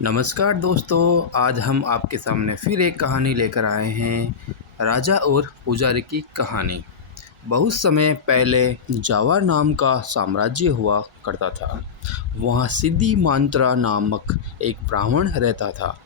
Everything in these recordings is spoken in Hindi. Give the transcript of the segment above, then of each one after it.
नमस्कार दोस्तों, आज हम आपके सामने फिर एक कहानी लेकर आए हैं। राजा और पुजारी की कहानी। बहुत समय पहले जावा नाम का साम्राज्य हुआ करता था। वहाँ सिद्धि मांत्रा नामक एक ब्राह्मण रहता था।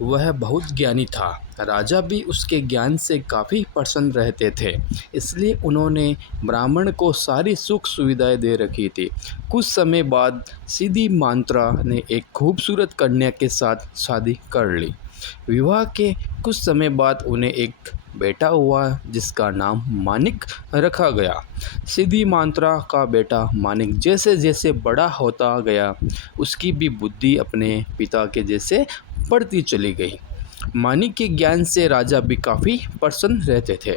वह बहुत ज्ञानी था। राजा भी उसके ज्ञान से काफ़ी प्रसन्न रहते थे, इसलिए उन्होंने ब्राह्मण को सारी सुख सुविधाएं दे रखी थी। कुछ समय बाद सिद्धि मांत्रा ने एक खूबसूरत कन्या के साथ शादी कर ली। विवाह के कुछ समय बाद उन्हें एक बेटा हुआ जिसका नाम मानिक रखा गया। सिद्धि मांत्रा का बेटा मानिक जैसे जैसे बड़ा होता गया, उसकी भी बुद्धि अपने पिता के जैसे बढ़ती चली गई। मानिक के ज्ञान से राजा भी काफ़ी प्रसन्न रहते थे।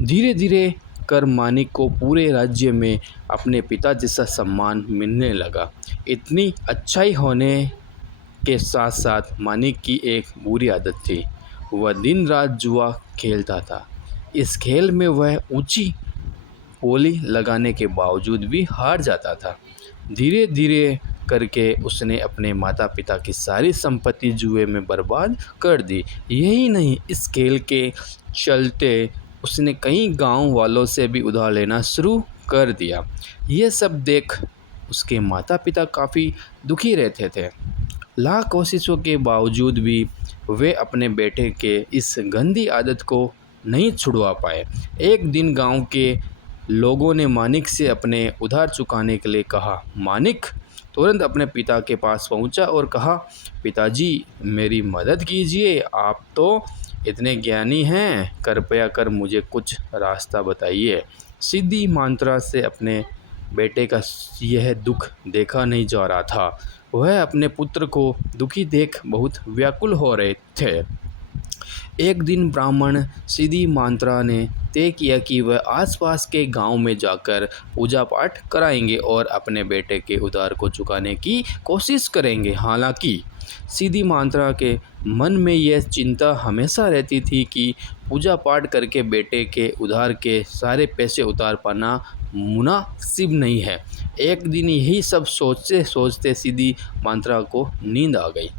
धीरे धीरे कर मानिक को पूरे राज्य में अपने पिता जैसा सम्मान मिलने लगा। इतनी अच्छाई होने के साथ साथ मानिक की एक बुरी आदत थी। वह दिन रात जुआ खेलता था। इस खेल में वह ऊंची बोली लगाने के बावजूद भी हार जाता था। धीरे धीरे करके उसने अपने माता पिता की सारी संपत्ति जुए में बर्बाद कर दी। यही नहीं, इस खेल के चलते उसने कई गांव वालों से भी उधार लेना शुरू कर दिया। ये सब देख उसके माता पिता काफ़ी दुखी रहते थे। लाख कोशिशों के बावजूद भी वे अपने बेटे के इस गंदी आदत को नहीं छुड़वा पाए। एक दिन गांव के लोगों ने मानिक से अपने उधार चुकाने के लिए कहा। मानिक तुरंत अपने पिता के पास पहुंचा और कहा, पिताजी मेरी मदद कीजिए, आप तो इतने ज्ञानी हैं, कृपया कर मुझे कुछ रास्ता बताइए। सिद्धि मांत्रा से अपने बेटे का यह दुख देखा नहीं जा रहा था। वह अपने पुत्र को दुखी देख बहुत व्याकुल हो रहे थे। एक दिन ब्राह्मण सिद्धि मांत्रा ने तय किया कि वह आसपास के गांव में जाकर पूजा पाठ कराएंगे और अपने बेटे के उधार को चुकाने की कोशिश करेंगे। हालांकि सिद्धि मांत्रा के मन में यह चिंता हमेशा रहती थी कि पूजा पाठ करके बेटे के उधार के सारे पैसे उतार पाना मुनासिब नहीं है। एक दिन यही सब सोचते सोचते सिद्धि मांत्रा को नींद आ गई।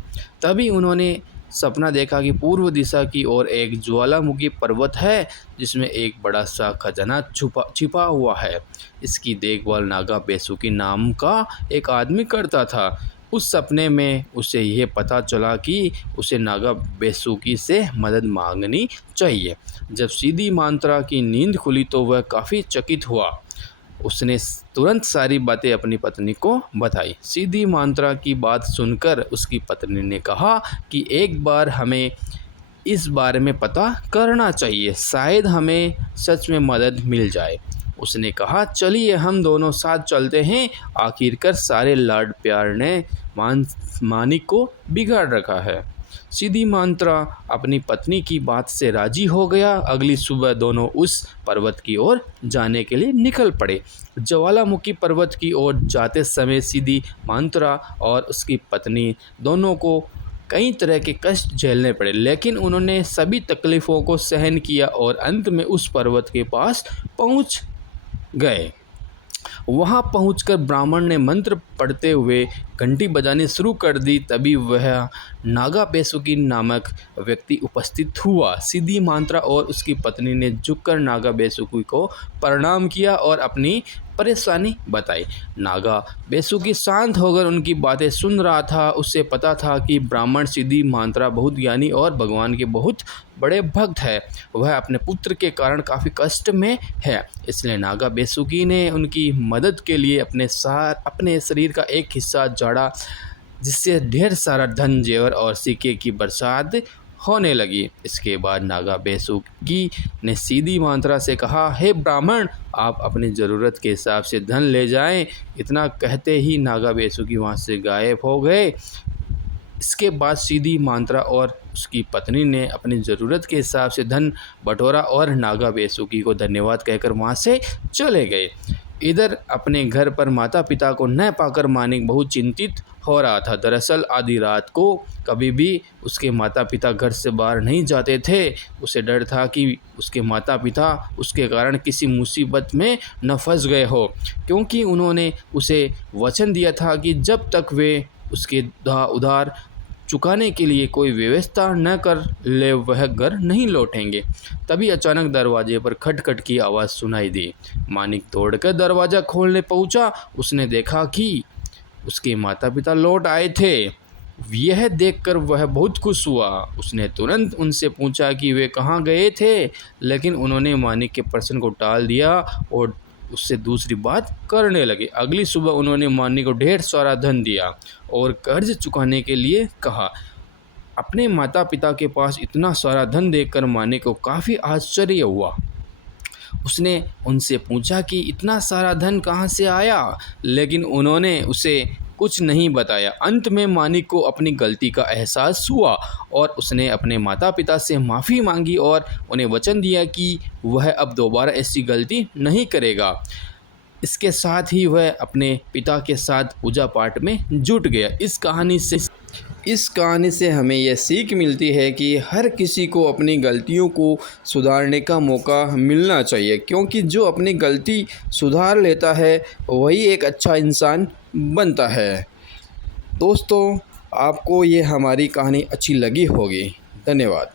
तभी उन्होंने सपना देखा कि पूर्व दिशा की ओर एक ज्वालामुखी पर्वत है जिसमें एक बड़ा सा खजाना छिपा हुआ है। इसकी देखभाल नागा बेसुकी नाम का एक आदमी करता था। उस सपने में उसे यह पता चला कि उसे नागा बेसुकी से मदद मांगनी चाहिए। जब सिद्धि मांत्रा की नींद खुली तो वह काफ़ी चकित हुआ। उसने तुरंत सारी बातें अपनी पत्नी को बताई। सिद्धि मांत्रा की बात सुनकर उसकी पत्नी ने कहा कि एक बार हमें इस बारे में पता करना चाहिए, शायद हमें सच में मदद मिल जाए। उसने कहा, चलिए हम दोनों साथ चलते हैं। आखिरकार सारे लाड प्यार ने मानिक को बिगाड़ रखा है। सिद्धि मांत्रा अपनी पत्नी की बात से राजी हो गया। अगली सुबह दोनों उस पर्वत की ओर जाने के लिए निकल पड़े। ज्वालामुखी पर्वत की ओर जाते समय सिद्धि मांत्रा और उसकी पत्नी दोनों को कई तरह के कष्ट झेलने पड़े, लेकिन उन्होंने सभी तकलीफ़ों को सहन किया और अंत में उस पर्वत के पास पहुंच गए। वहां पहुंचकर ब्राह्मण ने मंत्र पढ़ते हुए घंटी बजानी शुरू कर दी। तभी वह नागा बेसुकी नामक व्यक्ति उपस्थित हुआ। सिद्धि मांत्रा और उसकी पत्नी ने झुककर नागा बेसुकी को प्रणाम किया और अपनी परेशानी बताई। नागा बेसुकी शांत होकर उनकी बातें सुन रहा था। उसे पता था कि ब्राह्मण सिद्धि मांत्रा बहुत ज्ञानी और भगवान के बहुत बड़े भक्त है। वह अपने पुत्र के कारण काफ़ी कष्ट में है, इसलिए नागा बेसुकी ने उनकी मदद के लिए अपने शरीर का एक हिस्सा झाड़ा, जिससे ढेर सारा धन जेवर और सिक्के की बरसात होने लगी। इसके बाद नागा बेसुकी ने सिद्धि मांत्रा से कहा, हे ब्राह्मण, आप अपनी ज़रूरत के हिसाब से धन ले जाएं। इतना कहते ही नागा बेसुकी वहाँ से गायब हो गए। इसके बाद सिद्धि मांत्रा और उसकी पत्नी ने अपनी ज़रूरत के हिसाब से धन बटोरा और नागा बेसुकी को धन्यवाद कहकर वहाँ से चले गए। इधर अपने घर पर माता पिता को न पाकर मानिक बहुत चिंतित हो रहा था। दरअसल आधी रात को कभी भी उसके माता पिता घर से बाहर नहीं जाते थे। उसे डर था कि उसके माता पिता उसके कारण किसी मुसीबत में न फंस गए हो, क्योंकि उन्होंने उसे वचन दिया था कि जब तक वे उसके उधार चुकाने के लिए कोई व्यवस्था न कर ले वह घर नहीं लौटेंगे। तभी अचानक दरवाजे पर खटखट की आवाज़ सुनाई दी। मानिक दौड़कर दरवाज़ा खोलने पहुंचा। उसने देखा कि उसके माता पिता लौट आए थे। यह देखकर वह बहुत खुश हुआ। उसने तुरंत उनसे पूछा कि वे कहाँ गए थे, लेकिन उन्होंने मानिक के प्रश्न को टाल दिया और उससे दूसरी बात करने लगे। अगली सुबह उन्होंने मानिक को ढेर सारा धन दिया और कर्ज चुकाने के लिए कहा। अपने माता पिता के पास इतना सारा धन देखकर मानिक को काफ़ी आश्चर्य हुआ। उसने उनसे पूछा कि इतना सारा धन कहाँ से आया, लेकिन उन्होंने उसे कुछ नहीं बताया। अंत में मानिक को अपनी गलती का एहसास हुआ और उसने अपने माता पिता से माफ़ी मांगी और उन्हें वचन दिया कि वह अब दोबारा ऐसी गलती नहीं करेगा। इसके साथ ही वह अपने पिता के साथ पूजा पाठ में जुट गया। इस कहानी से हमें यह सीख मिलती है कि हर किसी को अपनी गलतियों को सुधारने का मौका मिलना चाहिए, क्योंकि जो अपनी गलती सुधार लेता है वही एक अच्छा इंसान बनता है। दोस्तों, आपको ये हमारी कहानी अच्छी लगी होगी। धन्यवाद।